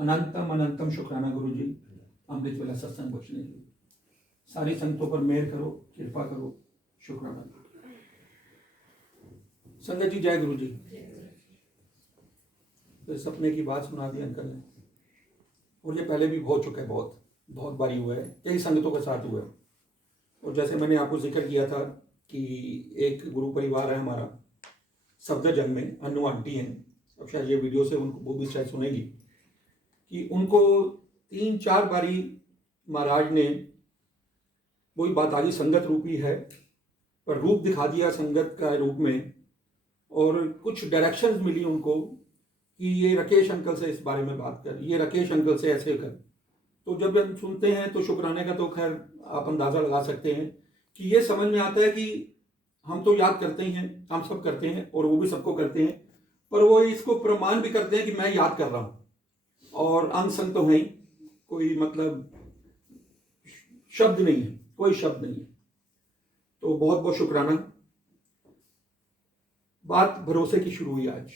अनंतम अनंतम शुक्राना गुरु जी, अमृत वेला सत्संग बख्शने के लिए। सारी संगतों पर मेहर करो, कृपा करो, शुक्राना। संगत जी, जय गुरु जी। तो सपने की बात सुना दी अंकल ने, और ये पहले भी हो चुका है, बहुत बारी हुआ है, कई संगतों के साथ हुआ है। और जैसे मैंने आपको जिक्र किया था कि एक गुरु परिवार है हमारा सफदरजंग में, अनु आंटी हैं, अब शायद ये वीडियो से उनको वो भी शायद सुनेगी, कि उनको 3-4 बारी महाराज ने वही बात आ गई, संगत रूपी है, पर रूप दिखा दिया संगत का रूप में, और कुछ डायरेक्शंस मिली उनको कि ये राकेश अंकल से इस बारे में बात कर, ये राकेश अंकल से ऐसे कर। तो जब हम सुनते हैं तो शुक्राने का तो खैर आप अंदाज़ा लगा सकते हैं कि ये समझ में आता है कि हम तो याद करते ही हैं, हम सब करते हैं और वो भी सबको करते हैं, पर वो इसको प्रमाण भी करते हैं कि मैं याद कर रहा हूँ, और अंग संग तो है ही, कोई मतलब शब्द नहीं है, कोई शब्द नहीं है। तो बहुत बहुत शुक्राना। बात भरोसे की शुरू हुई आज।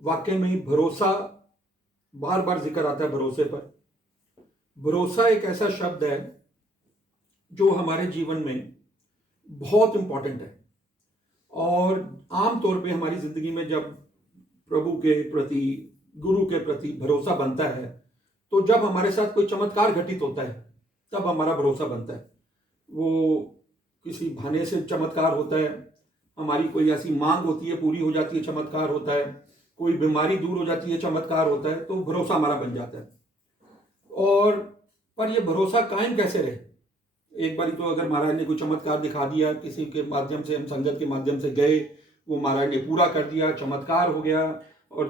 वाकई में भरोसा, बार बार जिक्र आता है भरोसे पर। भरोसा एक ऐसा शब्द है जो हमारे जीवन में बहुत इंपॉर्टेंट है, और आमतौर पे हमारी जिंदगी में जब प्रभु के प्रति, गुरु के प्रति भरोसा बनता है, तो जब हमारे साथ कोई चमत्कार घटित होता है तब हमारा भरोसा बनता है। वो किसी बहाने से चमत्कार होता है, हमारी कोई ऐसी मांग होती है, पूरी हो जाती है, चमत्कार होता है, कोई बीमारी दूर हो जाती है, चमत्कार होता है, तो भरोसा हमारा बन जाता है। और पर ये भरोसा कायम कैसे रहे? एक बारी तो अगर महाराज ने कोई चमत्कार दिखा दिया, किसी के माध्यम से, हम संगत के माध्यम से गए, वो महाराज ने पूरा कर दिया, चमत्कार हो गया, और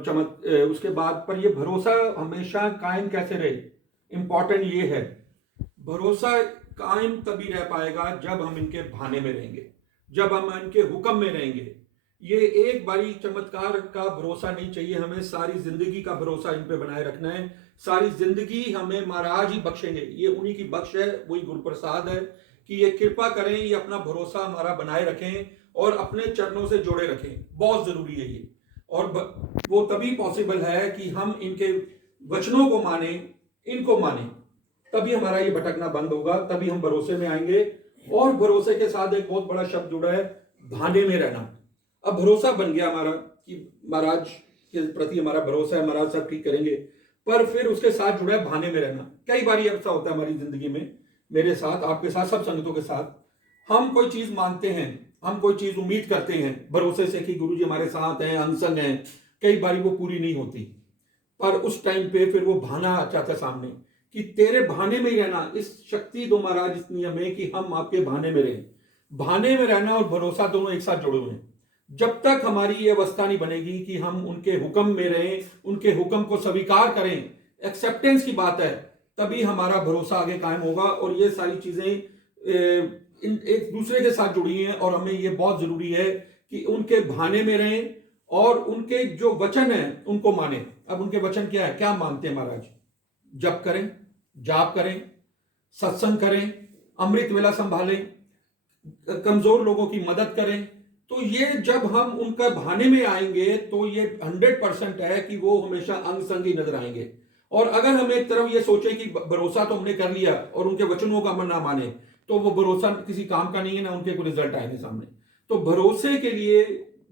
उसके बाद पर ये भरोसा हमेशा कायम कैसे रहे? इंपॉर्टेंट ये है, भरोसा कायम तभी रह पाएगा जब हम इनके भाने में रहेंगे, जब हम इनके हुक्म में रहेंगे। ये एक बारी चमत्कार का भरोसा नहीं चाहिए हमें, सारी जिंदगी का भरोसा इन पे बनाए रखना है। सारी जिंदगी हमें महाराज ही बख्शेंगे, ये उन्हीं की बख्श है, वही गुरु प्रसाद है कि ये कृपा करें, ये अपना भरोसा हमारा बनाए रखें और अपने चरणों से जोड़े रखें। बहुत जरूरी है ये, और वो तभी पॉसिबल है कि हम इनके वचनों को माने, इनको माने, तभी हमारा ये भटकना बंद होगा, तभी हम भरोसे में आएंगे। और भरोसे के साथ एक बहुत बड़ा शब्द जुड़ा है, भाने में रहना। अब भरोसा बन गया हमारा कि महाराज के प्रति हमारा भरोसा है, महाराज सब ठीक करेंगे, पर फिर उसके साथ जुड़ा है भाने में रहना। कई बार ऐसा होता है हमारी जिंदगी में, मेरे साथ, आपके साथ, सब संगतों के साथ, हम कोई चीज मानते हैं, हम कोई चीज उम्मीद करते हैं भरोसे से कि गुरु जी हमारे साथ हैं, अंग हैं, कई बार वो पूरी नहीं होती, पर उस टाइम पे फिर वो भाना आ जाता है सामने कि तेरे भाने में ही रहना। इस शक्ति दो महाराज इस नियम में कि हम आपके भाने में रहें। भाने में रहना और भरोसा दोनों एक साथ जुड़े हुए हैं। जब तक हमारी ये अवस्था नहीं बनेगी कि हम उनके हुक्म में रहें, उनके हुक्म को स्वीकार करें, एक्सेप्टेंस की बात है, तभी हमारा भरोसा आगे कायम होगा। और ये सारी चीजें एक दूसरे के साथ जुड़ी हैं, और हमें ये बहुत जरूरी है कि उनके भाने में रहें और उनके जो वचन है उनको माने। अब उनके वचन क्या है, क्या मानते हैं महाराज? जप करें, जाप करें, सत्संग करें, अमृत वेला संभालें, कमजोर लोगों की मदद करें। तो ये जब हम उनका भाने में आएंगे तो ये 100% है कि वो हमेशा अंग संग ही नजर आएंगे। और अगर हम एक तरफ ये सोचे कि भरोसा तो हमने कर लिया और उनके वचनों का मन ना माने, तो वो भरोसा किसी काम का नहीं है, ना उनके कोई रिजल्ट आएंगे सामने। तो भरोसे के लिए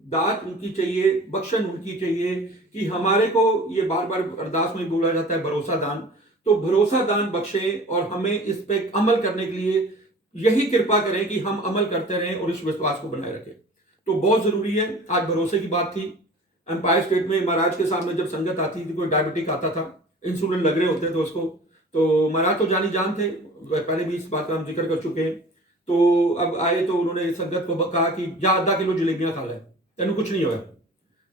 दात उनकी चाहिए, बख्शन उनकी चाहिए कि हमारे को, ये बार बार अरदास में बोला जाता है भरोसा दान, तो भरोसा दान बख्शे और हमें इस पे अमल करने के लिए यही कृपा करें कि हम अमल करते रहें और इस विश्वास को बनाए रखें। तो बहुत जरूरी है। आज भरोसे की बात थी। एम्पायर स्टेट में महाराज के सामने जब संगत आती थी, कोई डायबिटिक आता था, इंसुलिन लग रहे होते थे उसको, तो महाराज तो जानी जान थे, पहले भी इस बात का हम जिक्र कर चुके हैं। तो अब आए तो उन्होंने संगत को कहा कि जा 1/2 किलो जलेबियां खा ले, तेन कुछ नहीं हुआ।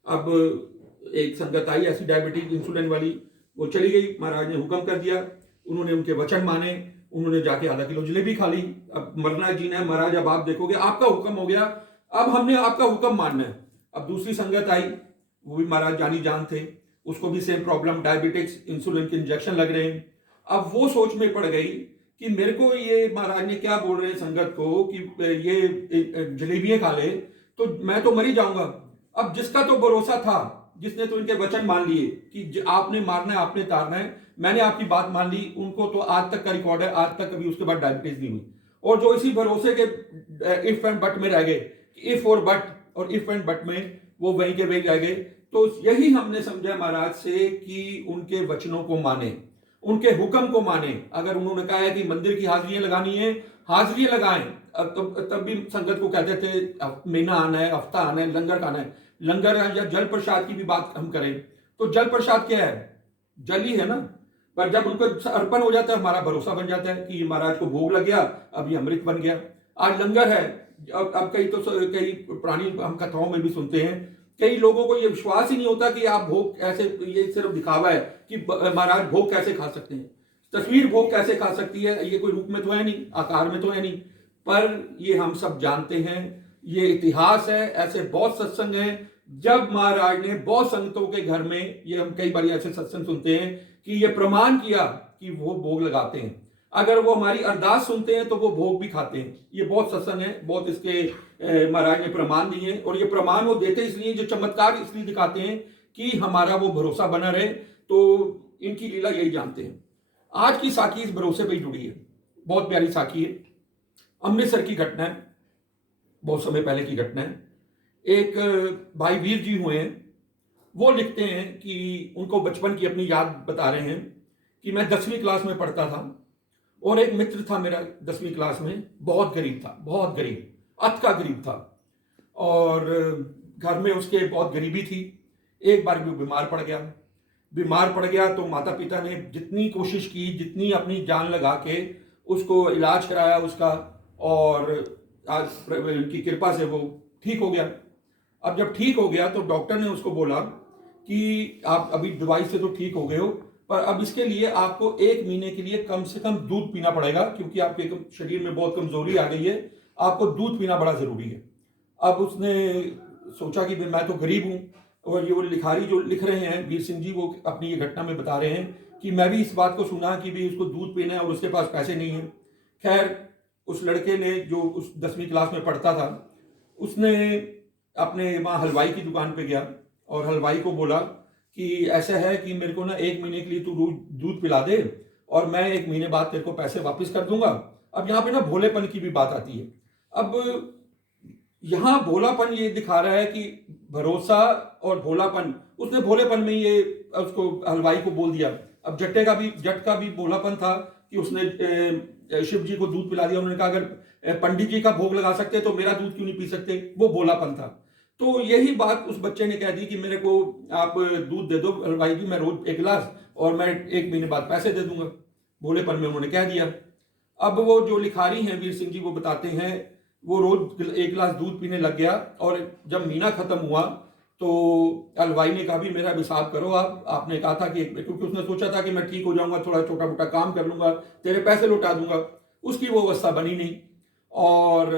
अब एक संगत आई ऐसी डायबिटिक इंसुलिन वाली, वो चली गई, महाराज ने हुक्म कर दिया, उन्होंने उनके वचन माने, उन्होंने जाके 1/2 किलो जलेबी खा ली। अब मरना जीना है महाराज, अब आप देखोगे, आपका हुक्म हो गया, अब हमने आपका हुक्म मानना है। अब दूसरी संगत आई, वो भी महाराज जानी जान थे, उसको भी सेम प्रॉब्लम, डायबिटिक्स, इंसुलिन के इंजेक्शन लग रहे हैं। अब वो सोच में पड़ गई कि मेरे को ये महाराज ने क्या बोल रहे हैं संगत को कि ये जलेबियां खा ले, तो मैं तो मर ही जाऊंगा। अब जिसका तो भरोसा था जिसने तो इनके वचन मान लिए कि आपने मारना है, आपने तारना है, मैंने आपकी बात मान ली, उनको तो आज तक का रिकॉर्ड है, आज तक कभी उसके बाद डायबिटीज नहीं हुई। और जो इसी भरोसे के इफ एंड बट में रह गए, इफ और बट, और इफ एंड बट में वो वहीं के वहीं रह गए। तो यही हमने समझा महाराज से कि उनके वचनों को माने, उनके हुक्म को माने। अगर उन्होंने कहा है कि मंदिर की हाजिरियां लगानी है, हाजिरियां लगाएं। तब भी संगत को कहते थे महीना आना है, हफ्ता आना है, लंगर खाना है। लंगर या जल प्रसाद की भी बात हम करें तो जल प्रसाद क्या है? जल ही है ना। पर जब उनको अर्पण हो जाता है, हमारा भरोसा बन जाता है कि महाराज को भोग लग गया, अब ये अमृत बन गया। आज लंगर है। अब कई पुरानी हम कथाओं में भी सुनते हैं, कई लोगों को ये विश्वास ही नहीं होता कि आप भोग ऐसे, ये सिर्फ दिखावा है कि महाराज भोग कैसे खा सकते हैं, तस्वीर भोग कैसे खा सकती है, ये कोई रूप में तो है नहीं, आकार में तो है नहीं। पर ये हम सब जानते हैं, ये इतिहास है। ऐसे बहुत सत्संग हैं जब महाराज ने बहुत संगतों के घर में, ये हम कई बार ऐसे सत्संग सुनते हैं कि ये प्रमाण किया कि वो भोग लगाते हैं। अगर वो हमारी अरदास सुनते हैं तो वो भोग भी खाते हैं। ये बहुत सत्संग है, बहुत इसके महाराज ने प्रमाण दिए हैं। और ये प्रमाण वो देते इसलिए, जो चमत्कार इसलिए दिखाते हैं कि हमारा वो भरोसा बना रहे। तो इनकी लीला यही जानते हैं। आज की साखी इस भरोसे पर ही जुड़ी है। बहुत प्यारी साखी है, अमृतसर की घटना है, बहुत समय पहले की घटना है। एक भाई वीर जी हुए हैं, वो लिखते हैं कि उनको बचपन की अपनी याद बता रहे हैं कि मैं 10वीं क्लास में पढ़ता था और एक मित्र था मेरा 10वीं क्लास में, बहुत गरीब था, बहुत गरीब, अत का गरीब था। और घर में उसके बहुत गरीबी थी। एक बार भी बीमार पड़ गया तो माता पिता ने जितनी कोशिश की, जितनी अपनी जान लगा के उसको इलाज कराया उसका, और आज उनकी कृपा से वो ठीक हो गया। अब जब ठीक हो गया तो डॉक्टर ने उसको बोला कि आप अभी दवाई से तो ठीक हो गए हो, पर अब इसके लिए आपको 1 महीने के लिए कम से कम दूध पीना पड़ेगा, क्योंकि आपके शरीर में बहुत कमजोरी आ गई है, आपको दूध पीना बड़ा जरूरी है। अब उसने सोचा कि मैं तो गरीब हूं, और ये वो लिखारी जो लिख रहे हैं वीर सिंह जी, वो अपनी ये घटना में बता रहे हैं कि मैं भी इस बात को सुना कि भाई उसको दूध पीना है और उसके पास पैसे नहीं है। खैर, उस लड़के ने, जो उस 10वीं क्लास में पढ़ता था, उसने अपने वहाँ हलवाई की दुकान पे गया और हलवाई को बोला कि ऐसा है कि मेरे को ना 1 महीने के लिए तू रोज दूध पिला दे और मैं 1 महीने बाद तेरे को पैसे वापस कर दूंगा। अब यहाँ पे ना भोलेपन की भी बात आती है। अब यहाँ भोलापन ये दिखा रहा है कि भरोसा और भोलापन, उसने भोलेपन में ये उसको हलवाई को बोल दिया। अब जट का भी भोलापन था कि उसने शिव जी को दूध पिला दिया। उन्होंने कहा अगर पंडित जी का भोग लगा सकते तो मेरा दूध क्यों नहीं पी सकते, वो भोलापन था। तो यही बात उस बच्चे ने कह दी कि मेरे को आप दूध दे दो हलवाई जी, मैं रोज 1 गिलास, और मैं 1 महीने बाद पैसे दे दूंगा। भोलेपन में उन्होंने कह दिया। अब वो जो लिखारी हैं वीर सिंह जी, वो बताते हैं वो रोज 1 गिलास दूध पीने लग गया। और जब महीना खत्म हुआ तो हलवाई ने कहा भी मेरा हिसाब करो आपने कहा था कि, क्योंकि उसने सोचा था कि मैं ठीक हो जाऊंगा, थोड़ा छोटा मोटा काम कर लूंगा, तेरे पैसे लौटा दूंगा। उसकी वो अवस्था बनी नहीं। और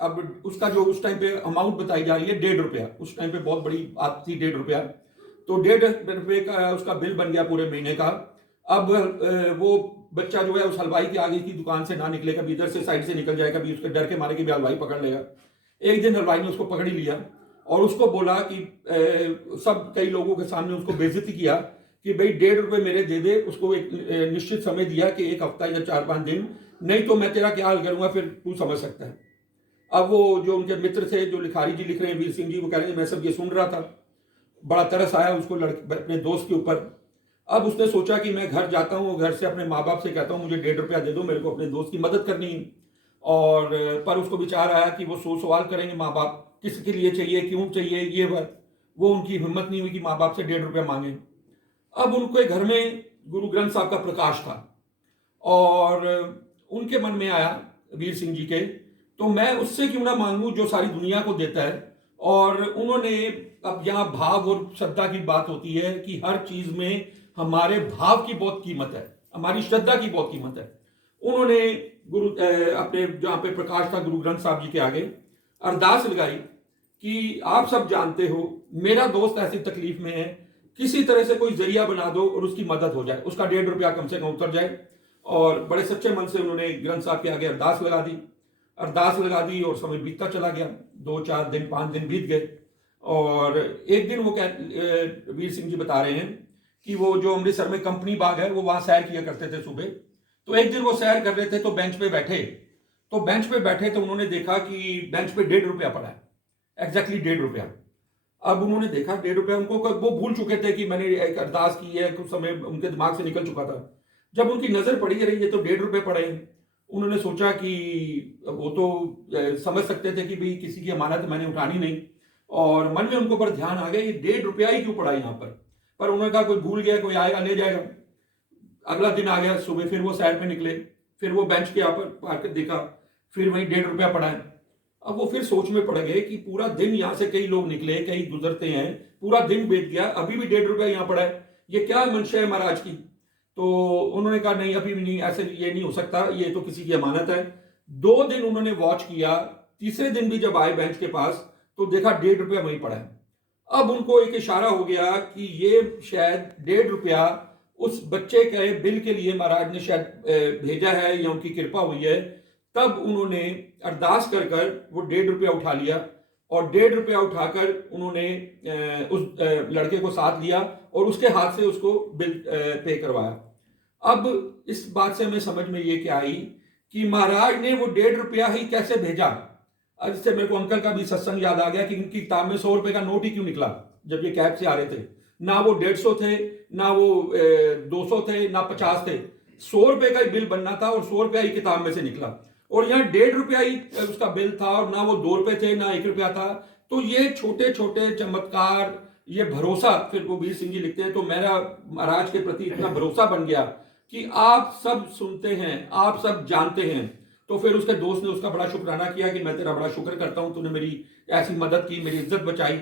अब उसका जो उस टाइम पे अमाउंट बताई जा रही है 1.5 रुपया, उस टाइम पे बहुत बड़ी बात थी 1.5 रुपया। तो 1.5 रुपये का उसका बिल बन गया पूरे महीने का। अब वो बच्चा जो है उस हलवाई के आगे की दुकान से ना निकले, कभी इधर से साइड से निकल जाए, कभी उसके डर के मारे कि भी हलवाई पकड़ लेगा। एक दिन हलवाई ने उसको पकड़ ही लिया और उसको बोला कि सब कई लोगों के सामने उसको बेइज्जती किया कि भाई 1.5 रुपये मेरे दे दे। उसको एक निश्चित समय दिया कि 1 हफ्ता या 4-5 दिन, नहीं तो मैं तेरा क्या हाल करूंगा, फिर तू समझ सकता है। अब वो जो उनके मित्र थे, जो लिखारी जी लिख रहे हैं वीर सिंह जी, वो कह रहे हैं मैं सब ये सुन रहा था, बड़ा तरस आया उसको अपने दोस्त के ऊपर। अब उसने सोचा कि मैं घर जाता हूँ, घर से अपने माँ बाप से कहता हूँ मुझे 1.5 रुपया दे दो, मेरे को अपने दोस्त की मदद करनी है। और पर उसको विचार आया कि वो 100 सवाल करेंगे माँ बाप, किसके लिए चाहिए, क्यों चाहिए, ये बात। वो उनकी हिम्मत नहीं हुई कि माँ बाप से 1.5 रुपया मांगे। अब उनके घर में गुरु ग्रंथ साहब का प्रकाश था और उनके मन में आया वीर सिंह जी के, तो मैं उससे क्यों ना मांगूं जो सारी दुनिया को देता है। और उन्होंने, अब यहाँ भाव और श्रद्धा की बात होती है कि हर चीज में हमारे भाव की बहुत कीमत है, हमारी श्रद्धा की बहुत कीमत है। उन्होंने अपने जहाँ पे प्रकाश था गुरु ग्रंथ साहब जी के आगे अरदास लगाई कि आप सब जानते हो मेरा दोस्त ऐसी तकलीफ में है, किसी तरह से कोई जरिया बना दो और उसकी मदद हो जाए, उसका 1.5 रुपया कम से कम उतर जाए। और बड़े सच्चे मन से उन्होंने ग्रंथ साहब के आगे अरदास लगा दी और समय बीतता चला गया। 2-4 दिन 5 दिन बीत गए और एक दिन वो वीर सिंह जी बता रहे हैं कि वो जो अमृतसर में कंपनी बाग है वो वहां सैर किया करते थे सुबह। तो एक दिन वो सैर कर रहे थे तो बेंच पे बैठे, तो उन्होंने देखा कि बेंच पे 1.5 रुपया पड़ा है, एग्जैक्टली 1.5 रुपया। अब उन्होंने देखा 1.5 रुपया, उनको वो भूल चुके थे कि मैंने एक अरदास की है, कुछ समय उनके दिमाग से निकल चुका था। जब उनकी नजर पड़ी रही ये तो 1.5 रुपये पड़े हैं, उन्होंने सोचा कि वो तो समझ सकते थे कि भाई किसी की अमानत मैंने उठानी नहीं, और मन में उनको पर ध्यान आ गया ये 1.5 रुपया ही क्यों पड़ा यहाँ पर उन्होंने कहा कोई भूल गया, कोई आएगा ले जाएगा। अगला दिन आ गया, सुबह फिर वो सैर पे निकले, फिर वो बेंच के यहाँ पर आकर देखा, फिर वही 1.5 रुपया पड़ा है। अब वो फिर सोच में पड़ गए कि पूरा दिन यहाँ से कई लोग निकले, कई गुजरते हैं, पूरा दिन बीत गया, अभी भी 1.5 रुपया यहाँ पड़ा है, ये क्या मंशा है महाराज की। तो उन्होंने कहा नहीं अभी भी नहीं, ऐसे ये नहीं हो सकता, ये तो किसी की अमानत है। 2 दिन उन्होंने वॉच किया, तीसरे दिन भी जब आए बेंच के पास तो देखा 1.5 रुपया वहीं पड़ा है। अब उनको एक इशारा हो गया कि ये शायद 1.5 रुपया उस बच्चे के बिल के लिए महाराज ने शायद भेजा है या उनकी कृपा हुई है। तब उन्होंने अरदास कर कर वो 1.5 रुपया उठा लिया, और 1.5 रुपया उठाकर उन्होंने उस लड़के को साथ लिया और उसके हाथ से उसको बिल पे करवाया। अब इस बात से हमें समझ में ये क्या आई कि महाराज ने वो 1.5 रुपया ही कैसे भेजा। अब इससे मेरे को अंकल का भी सत्संग याद आ गया कि इनकी किताब में 100 रुपए का नोट ही क्यों निकला जब ये कैब से आ रहे थे। ना वो 150 थे, ना वो 200 थे, ना 50 थे, 100 रुपए का ही बिल बनना था और 100 रुपया ही किताब में से निकला। और यहाँ 1.5 रुपया ही उसका बिल था और ना वो 2 रुपए थे ना 1 रुपया था। तो ये छोटे छोटे चमत्कार, ये भरोसा, फिर वो वीर सिंह जी लिखते हैं तो मेरा महाराज के प्रति इतना भरोसा बन गया कि आप सब सुनते हैं, आप सब जानते हैं। तो फिर उसके दोस्त ने उसका बड़ा शुक्राना किया कि मैं तेरा बड़ा शुक्र करता हूं, तूने मेरी ऐसी मदद की, मेरी इज्जत बचाई।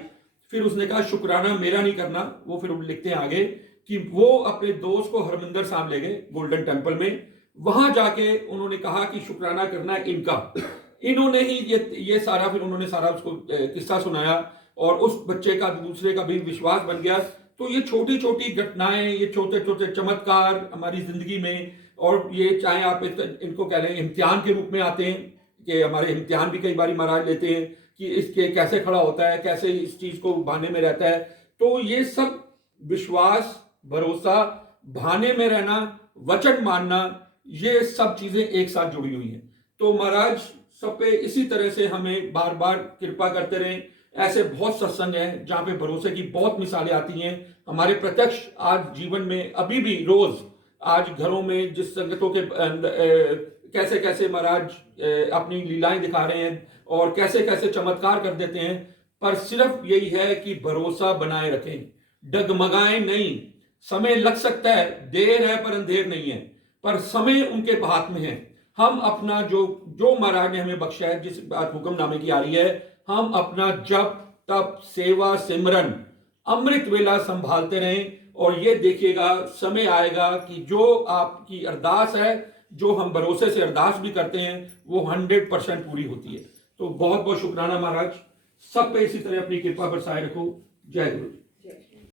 फिर उसने कहा शुक्राना मेरा नहीं करना। वो फिर लिखते हैं आगे कि वो अपने दोस्त को हरमिंदर साहब ले गए गोल्डन टेम्पल में, वहां जाके उन्होंने कहा कि शुक्राना करना इनका। इन्होंने ही ये सारा, फिर उन्होंने सारा उसको किस्सा सुनाया और उस बच्चे का दूसरे का भी विश्वास बन गया। तो ये छोटी छोटी घटनाएं, ये छोटे छोटे चमत्कार हमारी जिंदगी में, और ये चाहे आप इनको कह लें इम्तिहान के रूप में आते हैं कि हमारे इम्तिहान भी कई बार महाराज लेते हैं कि इसके कैसे खड़ा होता है, कैसे इस चीज को भाने में रहता है। तो ये सब विश्वास, भरोसा, भाने में रहना, वचन मानना, ये सब चीजें एक साथ जुड़ी हुई हैं। तो महाराज सब पे इसी तरह से हमें बार बार कृपा करते रहें। ऐसे बहुत सत्संग हैं जहां पे भरोसे की बहुत मिसालें आती हैं हमारे प्रत्यक्ष आज जीवन में, अभी भी रोज आज घरों में जिस संगतों के कैसे कैसे महाराज अपनी लीलाएं दिखा रहे हैं और कैसे कैसे चमत्कार कर देते हैं। पर सिर्फ यही है कि भरोसा बनाए रखें, डगमगाएं नहीं। समय लग सकता है, देर है पर अंधेर नहीं है, पर समय उनके हाथ में है। हम अपना जो महाराज ने हमें बख्शा है, जिस बात हुक्मनामे की आ रही है, हम अपना जप तप सेवा सिमरन अमृत वेला संभालते रहें। और ये देखिएगा समय आएगा कि जो आपकी अरदास है, जो हम भरोसे से अरदास भी करते हैं, वो 100% पूरी होती है। तो बहुत बहुत शुक्राना महाराज, सब पे इसी तरह अपनी कृपा बरसाए रखो। जय गुरु।